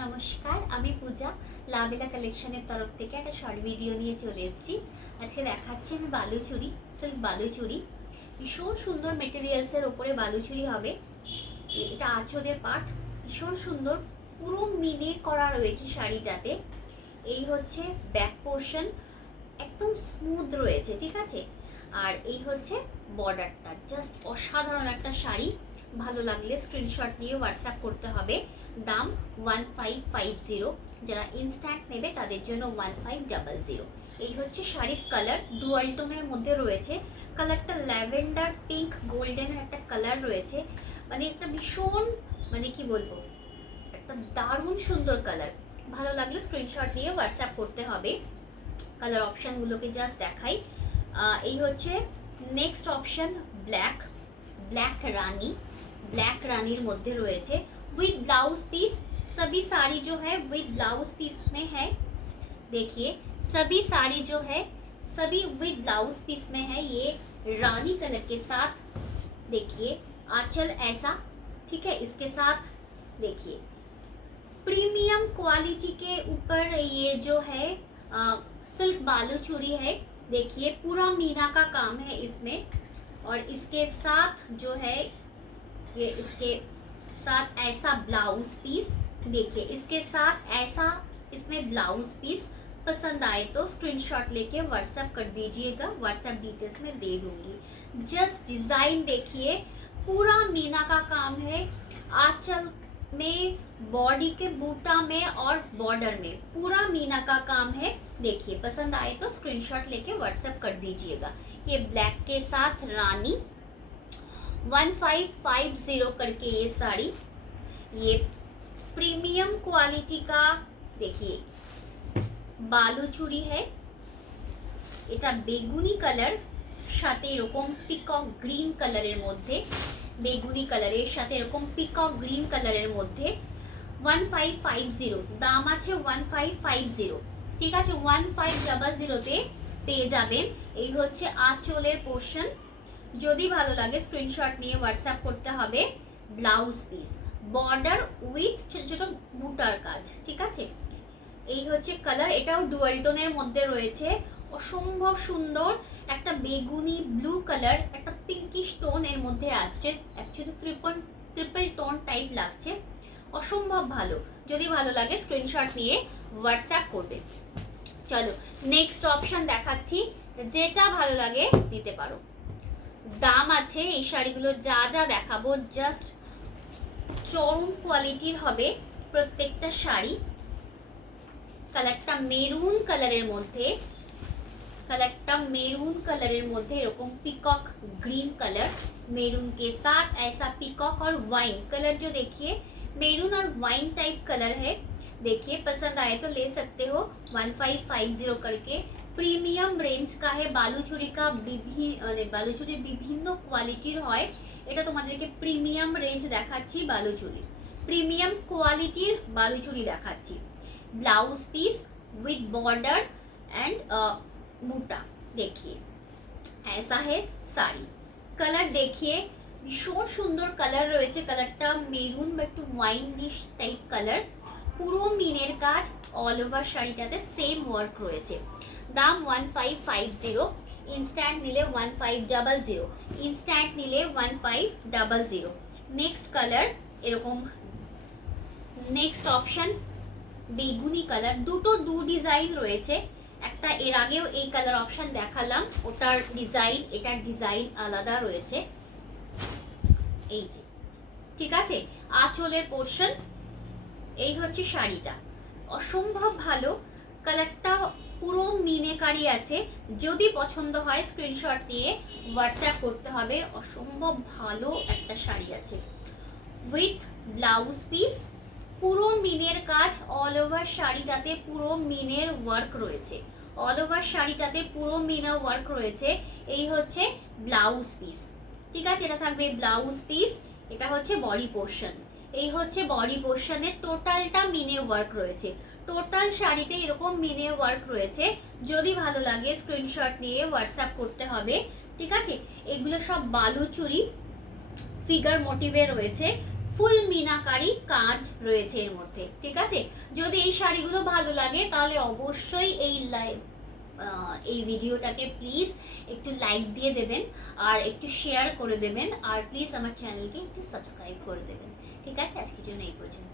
নমস্কার, আমি পূজা লাবেলা কালেকশনের তরফ থেকে একটা শর্ট ভিডিও নিয়ে চলে এসেছি। আজকে দেখাচ্ছি আমি বালুচুরি, সিল্ক বালুচুরি। ভীষণ সুন্দর মেটেরিয়ালসের ওপরে বালুচুরি হবে। এটা আঁচলের পাট, ভীষণ সুন্দর, পুরো মিনে করা রয়েছে শাড়িটাতে। এই হচ্ছে ব্যাক পোর্শন, একদম স্মুথ রয়েছে, ঠিক আছে। আর এই হচ্ছে বর্ডারটা, জাস্ট অসাধারণ একটা শাড়ি। ভালো লাগলে স্ক্রিনশট নিয়ে হোয়াটসঅ্যাপ করতে হবে। দাম 1550, যারা ইনস্ট্যান্ট নেবে তাদের জন্য 1500। এই হচ্ছে শাড়ির কালার, ডুয়াল টোনের মধ্যে রয়েছে। কালারটা ল্যাভেন্ডার পিঙ্ক গোল্ডেনের একটা কালার রয়েছে, মানে একটা ভীষণ, মানে কি বলবো, একটা দারুণ সুন্দর কালার। ভালো লাগলে স্ক্রিনশট নিয়ে হোয়াটসঅ্যাপ করতে হবে। কালার অপশানগুলোকে জাস্ট দেখাই। এই হচ্ছে নেক্সট অপশান, ব্ল্যাক, ব্ল্যাক রানী। ब्लैक रानीर मध्य रही विथ ब्लाउज पीस। सभी साड़ी जो है विथ ब्लाउज पीस में है। देखिए सभी साड़ी जो है सभी विथ ब्लाउज पीस में है। ये रानी कलर के साथ, देखिए आंचल ऐसा, ठीक है। इसके साथ देखिए प्रीमियम क्वालिटी के ऊपर ये जो है सिल्क बालूचूरी है। देखिए पूरा मीना का काम है इसमें, और इसके साथ जो है ये इसके साथ ऐसा ब्लाउज पीस। देखिए इसके साथ ऐसा इसमें ब्लाउज पीस। पसंद आए तो स्क्रीनशॉट लेके व्हाट्सएप कर दीजिएगा, व्हाट्सएप डिटेल्स में दे दूंगी। जस्ट डिज़ाइन देखिए, पूरा मीना का काम है। आंचल में, बॉडी के बूटा में और बॉर्डर में पूरा मीना का काम है। देखिए पसंद आए तो स्क्रीनशॉट लेके व्हाट्सएप कर दीजिएगा। ये ब्लैक के साथ रानी 1550 करके ये साड़ी, ये प्रीमियम क्वालिटी का देखिए বালুচুরি है। এটা বেগুনি কালার সাথে এরকম পিকক গ্রিন কালারের মধ্যে, বেগুনি কালারের সাথে এরকম পিকক গ্রিন কালারের মধ্যে 1550। দাম আছে 1550, ঠিক আছে। 1500 পেয়ে যাবেন। এই হচ্ছে আঁচলের পোর্শন। যদি ভালো লাগে স্ক্রিনশট নিয়ে হোয়াটসঅ্যাপ করতে হবে। ব্লাউজ পিস, বর্ডার উইথ ছোট ছোট বুটার কাজ, ঠিক আছে। এই হচ্ছে কালার, এটাও ডুয়াল টোনের মধ্যে রয়েছে। অসম্ভব সুন্দর একটা বেগুনি ব্লু কালার, একটা পিঙ্কিশ টোন এর মধ্যে আসছে। অ্যাকচুয়ালি ট্রিপল টোন টাইপ লাগছে, অসম্ভব ভালো। যদি ভালো লাগে স্ক্রিনশট নিয়ে হোয়াটসঅ্যাপ করবে। চলো নেক্সট অপশন দেখাচ্ছি, যেটা ভালো লাগে দিতে পারো। দাম আছে এই শাড়িগুলো যা যা দেখাবো জাস্ট চরম কোয়ালিটির হবে প্রত্যেকটা শাড়ি। কালারটা মেরুন কালারের মধ্যে, কালারটা মেরুন কালারের মধ্যে এরকম পিকক ग्रीन कलर, मेरून के साथ ऐसा पिकॉक और वाइन कलर जो देखिए मेरून और वाइन टाइप कलर है। देखिए पसंद आए तो ले सकते हो। 1550 करके প্রিমিয়াম রেঞ্জ का है। বালুচুরি का বালুচুরির বিভিন্ন কোয়ালিটির হয়। এটা তোমাদেরকে প্রিমিয়াম রেঞ্জ দেখাচ্ছি, বালুচুরি প্রিমিয়াম কোয়ালিটির বালুচুরি দেখাচ্ছি। Blouse piece with border and buta, देखिए ऐसा है साड़ी। कलर देखिए भीषण सुंदर कलर রয়েছে। কালারটা মেরুন বা একটু ওয়াইনিশ টাইপ কালার। পুরো মিনের কাজ, অল ওভার শাড়িটাতে সেম ওয়ার্ক রয়েছে। দাম 1550। ইনস্ট্যান্ট নিলে 1500, ইনস্ট্যান্ট নিলে 1500। নেক্সট কালার এরকম, নেক্সট অপশন বেগুনি কালার। দুটো দু ডিজাইন রয়েছে, একটা এর আগেও এই কালার অপশন দেখালাম, ওটার ডিজাইন এটার ডিজাইন আলাদা রয়েছে। এই যে, ঠিক আছে। আঁচলের পোর্শন, এই হচ্ছে শাড়িটা, অসম্ভব ভালো। কালারটা পুরো মিনেকারি আছে। যদি পছন্দ হয় স্ক্রিনশট নিয়ে হোয়াটসঅ্যাপ করতে হবে। অসম্ভব ভালো একটা শাড়ি আছে উইথ ব্লাউজ পিস। পুরো মিনের কাজ, অল ওভার শাড়িটাতে পুরো মিনের ওয়ার্ক রয়েছে। অল ওভার শাড়িটাতে পুরো মিনা ওয়ার্ক রয়েছে। এই হচ্ছে ব্লাউজ পিস, ঠিক আছে। এটা থাকবে ব্লাউজ পিস, এটা হচ্ছে বডি পোর্শন। এই হচ্ছে বডি পোর্শনের টোটালটা মিনে ওয়ার্ক রয়েছে। টোটাল শাড়িতে এরকম মিনে ওয়ার্ক রয়েছে। যদি ভালো লাগে স্ক্রিনশট নিয়ে হোয়াটসঅ্যাপ করতে হবে, ঠিক আছে। এগুলো সব বালুচুরি ফিগার মোটিভে রয়েছে। ফুল মিনাকারি কাজ রয়েছে এর মধ্যে, ঠিক আছে। যদি এই শাড়িগুলো ভালো লাগে তাহলে অবশ্যই এই ভিডিওটাকে প্লিজ একটু লাইক দিয়ে দেবেন আর একটু শেয়ার করে দেবেন, আর প্লিজ আমার চ্যানেলকে একটু সাবস্ক্রাইব করে দেবেন, ঠিক আছে। আজকের জন্য এই পর্যন্ত।